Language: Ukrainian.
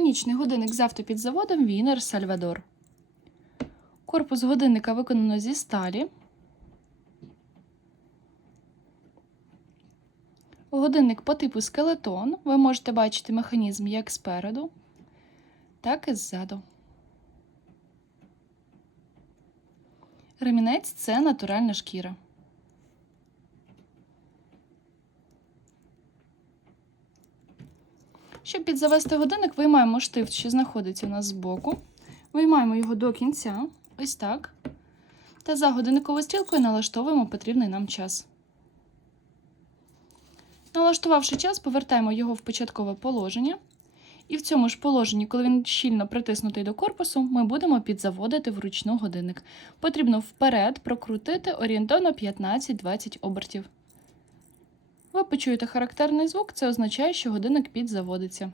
Механічний годинник з автопідзаводом Вінер Сальвадор. Корпус годинника виконано зі сталі. Годинник по типу скелетон. Ви можете бачити механізм як спереду, так і ззаду. Ремінець це натуральна шкіра. Щоб підзавести годинник, виймаємо штифт, що знаходиться у нас збоку. Виймаємо його до кінця, ось так. Та за годинниковою стрілкою налаштовуємо потрібний нам час. Налаштувавши час, повертаємо його в початкове положення. І в цьому ж положенні, коли він щільно притиснутий до корпусу, ми будемо підзаводити вручну годинник. Потрібно вперед прокрутити орієнтовно 15-20 обертів. Ви почуєте характерний звук, це означає, що годинник підзаводиться.